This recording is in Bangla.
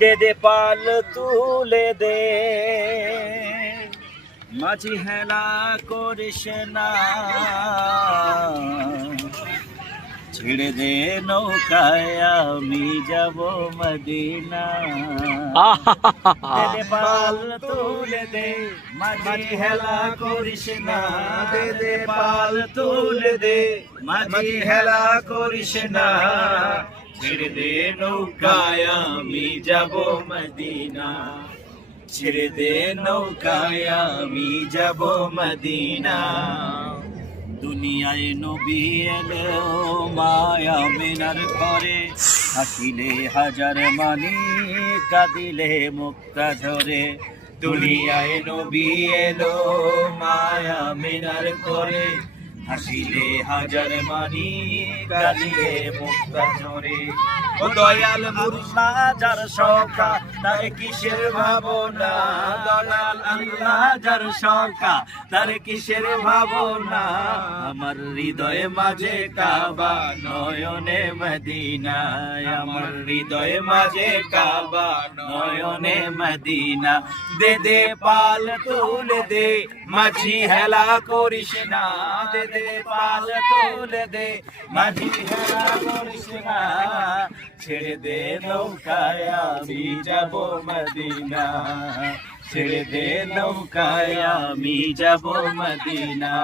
দে দে পাল তুলে দে, মাঝি হেলা করিস না, ছেড়ে দে নৌকায় আমি যাব মদিনা। দে দে পাল তুলে দে, মাঝি হেলা করিস না, দে দে পাল তুলে দে, মাঝি হেলা করিস না, ছেড়ে দে নৌকায় আমি যাব মদিনা, ছেড়ে দে নৌকায় আমি যাব মদিনা। দুনিয়ায় নবী এলো মায়া মিনার করে, হাসিলে হাজার মানি কাঁদিলে মুক্তা ঝরে। দুনিয়ায় নবী এলো মায়া মিনার করে, হাসিলে হাজার মানি কাঁদিলে মুক্তা ঝরে। ও দয়াল মুর্শিদ যার সখা তার কিসের ভাবনা, দয়াল আল্লাহ যার সখা তার কিসের ভাবনা। আমার হৃদয়ে মাঝে কাবা নয়নে মদিনা, আমার হৃদয়ে মাঝে কাবা নয়নে মদিনা। দে দে পাল তুলে দে, মাঝি হেলা করিস না, দে দে পাল তুলে দে, মাঝি হেলা করিস না, ছেড়ে দে নৌকায় আমি যাব মদিনা, ছেড়ে দে নৌকায় আমি যাব মদিনা।